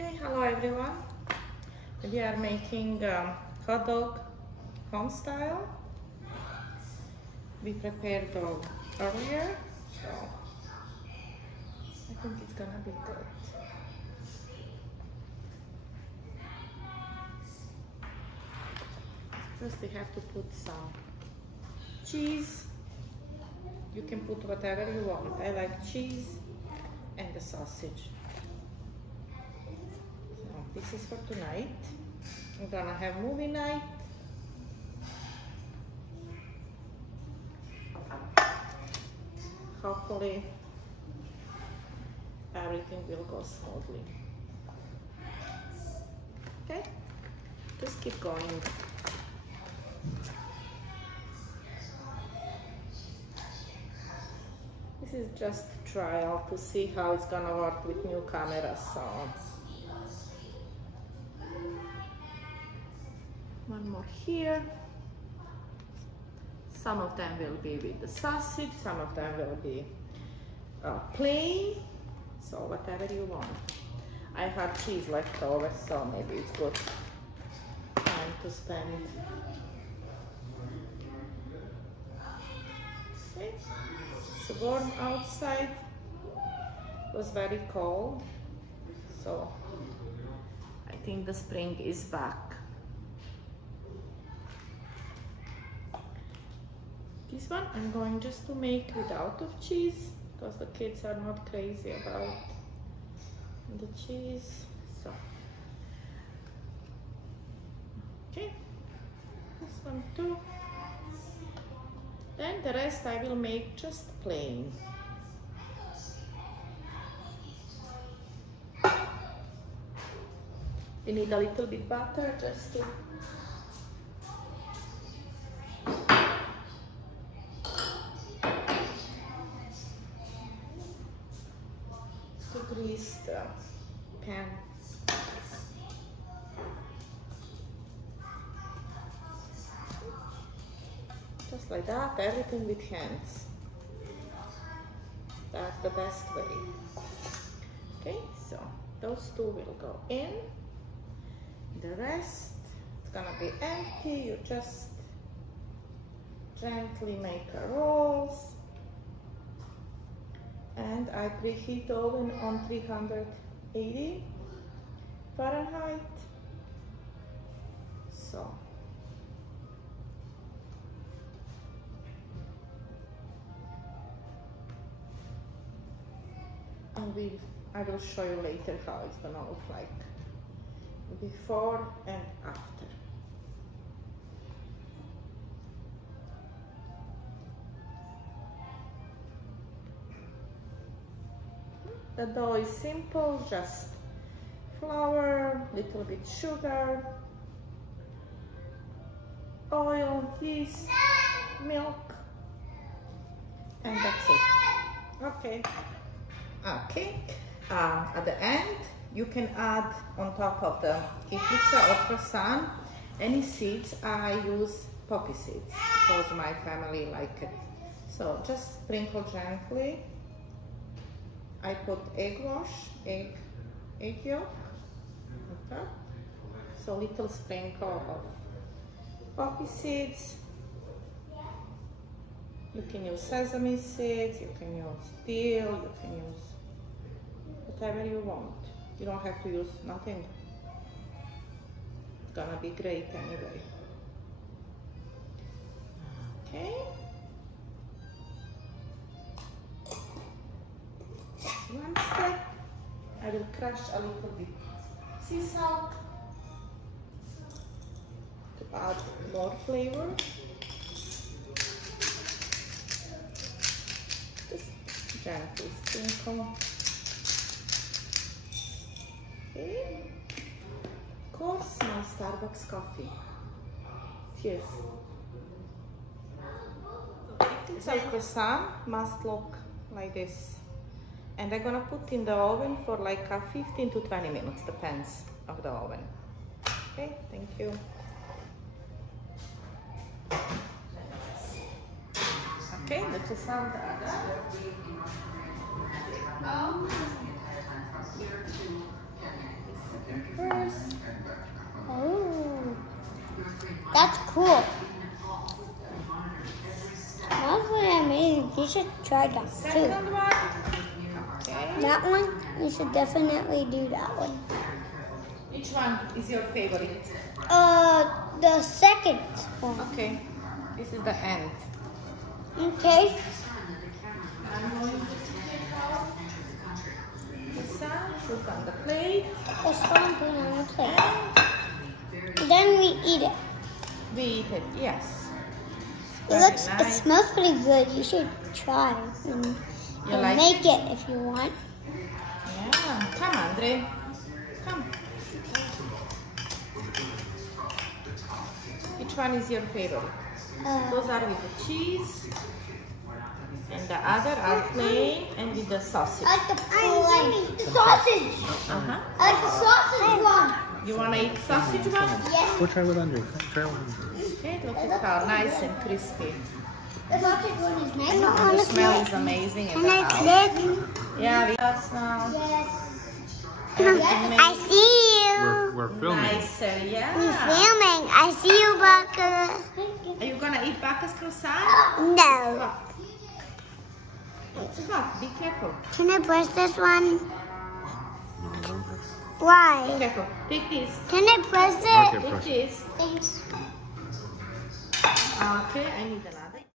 Okay, hello everyone. We are making hot dog home style. We prepared dough earlier, so I think it's gonna be good. First we have to put some cheese. You can put whatever you want. I like cheese and the sausage. This is for tonight. We're gonna have movie night. Hopefully everything will go smoothly. Okay, just keep going. This is just a trial to see how it's gonna work with new cameras. So one more here. Some of them will be with the sausage, some of them will be plain, so whatever you want. I have cheese left over, so maybe it's good time to spend. Okay. It's warm outside, it was very cold, so I think the spring is back. This one I'm going just to make without of cheese because the kids are not crazy about the cheese. So, okay, this one too. Then the rest I will make just plain. You need a little bit butter just to grease the pan. Just like that, everything with hands. That's the best way. Okay, so those two will go in. The rest, it's gonna be empty. You just gently make a rolls. And I preheat the oven on 380 Fahrenheit. So I will show you later how it's gonna look like before and after. The dough is simple, just flour, little bit sugar, oil, yeast, milk, and that's it. Okay. Okay. At the end, you can add on top of the kiflica or croissant any seeds. I use poppy seeds because my family like it. So just sprinkle gently. I put egg wash, egg yolk, okay. So little sprinkle of poppy seeds. You can use sesame seeds, you can use dill, you can use whatever you want. You don't have to use nothing. It's gonna be great anyway. Okay. One step, I will crush a little bit sea salt to add more flavor. Just gently sprinkle. Okay. Of course, my Starbucks coffee. Cheers. Some croissant must look like this. And I'm gonna put in the oven for like 15 to 20 minutes, depends of the oven. Okay, thank you. Okay, the croissant are done. That's cool. That's what I mean. You should try that too. Second one. Okay. That one, you should definitely do that one. Which one is your favorite? The second one. Okay. This is the end. Okay. I'm going to take out the sun, put on the plate. The sun put on the plate. Then we eat it. We eat it, yes. It smells pretty good. You should try and like make it if you want. Yeah. Come, Andre. Come. Which one is your favorite? Those are with the cheese. And the other are plain and with the sausage. I like the plain. The sausage. Uh-huh. I like the sausage one. You want to eat sausage one? Yes. Go try with Andre. Try with Andre. Okay, look at how nice and crispy. The sausage one is nice. And the smell is amazing in Can the I house. click? Yeah, we us now. Yes. Everything I see you. We're filming. nicer, yeah. Filming. I see you, Baka. Are you gonna eat Bacchus croissant? No. It's hot. Be careful. Can I press this one? No, don't press. Be Why? careful. Take this. Can I press it? Okay, Take press. this. Thanks. Okay, I need another.